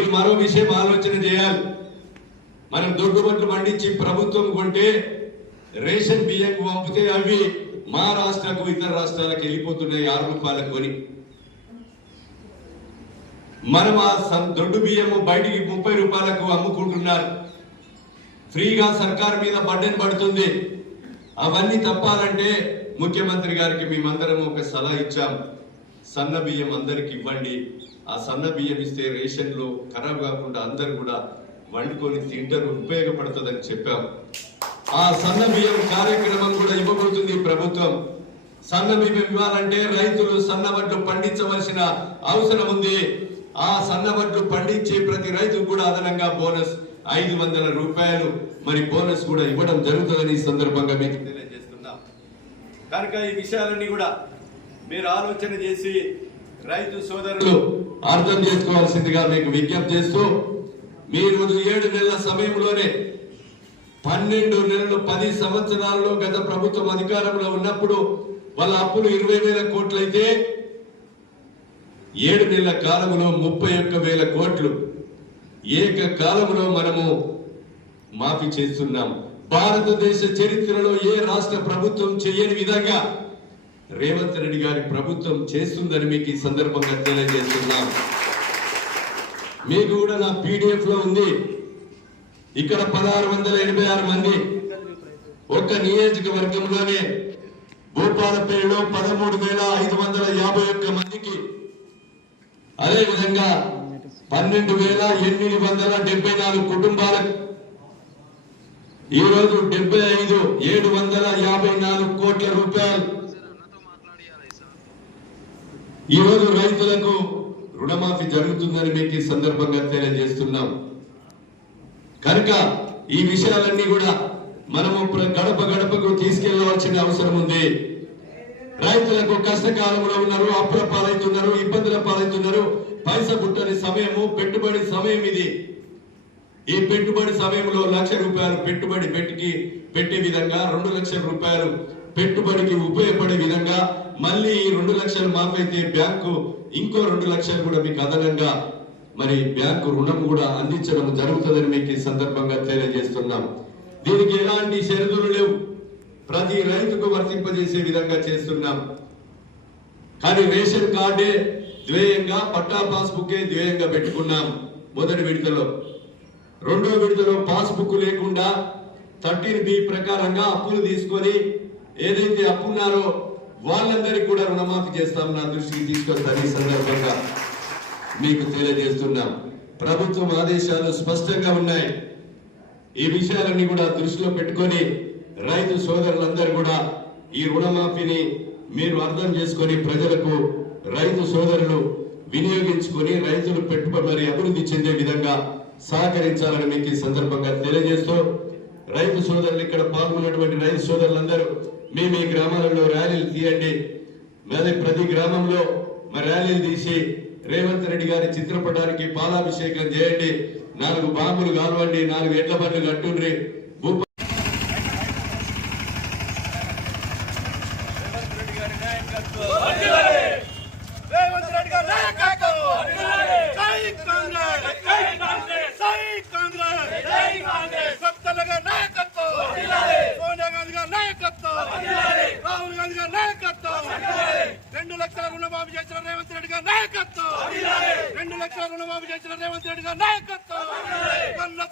మరో విషయం ఆలోచన చేయాలి. మనం దొడ్డుబట్లు పండించి ప్రభుత్వం కొంటే రేషన్ బియ్యం పంపితే అవి మా రాష్ట్రాలకు ఇతర రాష్ట్రాలకు వెళ్ళిపోతున్నాయి ఆరు రూపాయలకు కొని. మనం ఆ దొడ్డు బియ్యము బయటికి ముప్పై రూపాయలకు అమ్ముకుంటున్నారు. ఫ్రీగా సర్కార్ మీద బడ్డెన్ పడుతుంది. అవన్నీ తప్పాలంటే ముఖ్యమంత్రి గారికి మేమందరం ఒక సలహా ఇచ్చాం. సన్న బియ్యం అందరికి ఇవ్వండి. ఆ సన్న బియ్యం ఇస్తే రేషన్లు ఖరాబ్ కాకుండా అందరు కూడా వండుకొని తింటారు ఉపయోగపడుతుందని చెప్పాం. ఆ సన్న బియ్యం కార్యక్రమం కూడా ఇవ్వబడుతుంది ప్రభుత్వం. సన్న బియ్యం ఇవ్వాలంటే రైతులు సన్న పండించవలసిన అవసరం ఉంది. ఆ సన్న పండించే ప్రతి రైతుకు కూడా అదనంగా బోనస్ ఐదు వందల రూపాయలు మరి బోనస్ కూడా ఇవ్వడం జరుగుతుందని ఈ సందర్భంగా మీకు తెలియజేస్తున్నాం. కనుక ఈ విషయాలన్నీ కూడా మీరు ఆలోచన చేసి రైతు సోదరులు అర్థం చేసుకోవాల్సిందిగా మీకు విజ్ఞప్తి చేస్తూ మీరు ఏడు నెలల సమయంలోనే పన్నెండు నెలలు పది సంవత్సరాల్లో గత ప్రభుత్వం అధికారంలో ఉన్నప్పుడు వాళ్ళ అప్పులు ఇరవై వేల కోట్లయితే ఏడు నెలల కాలంలో ముప్పై ఒక్క వేల కోట్లు ఏక కాలంలో మనము మాఫీ చేస్తున్నాం. భారతదేశ చరిత్రలో ఏ రాష్ట్ర ప్రభుత్వం చేయని విధంగా రేవంత్ రెడ్డి గారి ప్రభుత్వం చేస్తుందని మీకు ఈ సందర్భంగా తెలియజేస్తున్నాం. మీకు కూడా నా పీడిఎఫ్లో ఉంది. ఇక్కడ పదహారు వందల ఎనభై ఆరు మంది ఒక్క నియోజకవర్గంలోనే భూపాలపల్లిలో పదమూడు వేల ఐదు వందల యాభై ఒక్క మందికి. అదేవిధంగా పన్నెండు వేల ఎనిమిది వందల డెబ్బై నాలుగు కుటుంబాలకు ఈరోజు డెబ్బై ఐదు ఏడు వందల యాభై నాలుగు కోట్ల రూపాయలు ఈ రోజు రైతులకు రుణమాఫీ జరుగుతుందని మీకు ఈ సందర్భంగా తెలియజేస్తున్నాం. కనుక ఈ విషయాలన్నీ కూడా మనము గడప గడపకు తీసుకెళ్ళవలసిన అవసరం ఉంది. రైతులకు కష్టకాలంలో ఉన్నారు అప్పుల పాలవుతున్నారు ఇబ్బందుల పాలవుతున్నారు. పైస పుట్టని సమయము పెట్టుబడి సమయం ఇది. ఈ పెట్టుబడి సమయంలో లక్ష రూపాయలు పెట్టుబడి పెట్టికి పెట్టే విధంగా రెండు లక్షల రూపాయలు పెట్టుబడికి ఉపయోగపడే విధంగా మళ్ళీ ఈ రెండు లక్షలు మాఫైతే బ్యాంకు ఇంకో రెండు లక్షలు కూడా మీకు అదనంగా మరి బ్యాంకు రుణం కూడా అందించడం జరుగుతుందని మీకు ఈ సందర్భంగా తెలియజేస్తున్నాం. దీనికి ఎలాంటి షరతులు లేవు. ప్రతి రైతుకు వర్తింపజేసే విధంగా చేస్తున్నాం. కానీ రేషన్ కార్డే ద్వేయంగా పట్టా పాస్బుక్ ద్వేయంగా పెట్టుకున్నాం. మొదటి విడతలో. రెండో విడతలో పాస్బుక్ లేకుండా థర్టీన్ బి ప్రకారంగా అప్పులు తీసుకొని ఏదైతే అప్పున్నారో వాళ్ళందరికీ కూడా రుణమాఫీ చేస్తాం నా దృష్టికి తీసుకొస్తాను ఈ సందర్భంగా మీకు తెలియజేస్తున్నాం. ప్రభుత్వం ఆదేశాలు స్పష్టంగా ఉన్నాయి. ఈ విషయాలన్నీ కూడా దృష్టిలో పెట్టుకొని రైతు సోదరులందరూ కూడా ఈ రుణమాఫీని మీరు అర్థం చేసుకొని ప్రజలకు రైతు సోదరులు వినియోగించుకొని రైతులు పెట్టుబడి అభివృద్ధి చెందే విధంగా సహకరించాలని మీకు ఈ సందర్భంగా తెలియజేస్తూ రైతు సోదరులు ఇక్కడ పాల్గొన్నటువంటి రైతు సోదరులందరూ మీ మీ గ్రామాలలో ర్యాలీలు తీయండి. మరి ప్రతి గ్రామంలో మరి ర్యాలీలు తీసి రేవంత్ రెడ్డి గారి చిత్రపటానికి పాలాభిషేకం చేయండి. నాలుగు బాంబులు కాల్వండి నాలుగు ఎడ్ల బండ్లు కట్టుండ్రి భూప రేవంత్ రెడ్డి గారి నాయకత్వం జై కాంగ్రెస్ జై కాంగ్రెస్ జై కాంగ్రెస్ జై కాంగ్రెస్ సత్తల గారి నాయకత్వం సోనియా గాంధీ గారి నాయకత్వం రాహుల్ గాంధీ గారి నాయకత్వం రెండు లక్షల రుణమాఫీ చేసిన రేవంత్ రెడ్డి గారి నాయకత్వం. రెండు లక్షల రుణమాఫీ చేసిన రేవంత్ రెడ్డి గారి నాయకత్వం. కన్న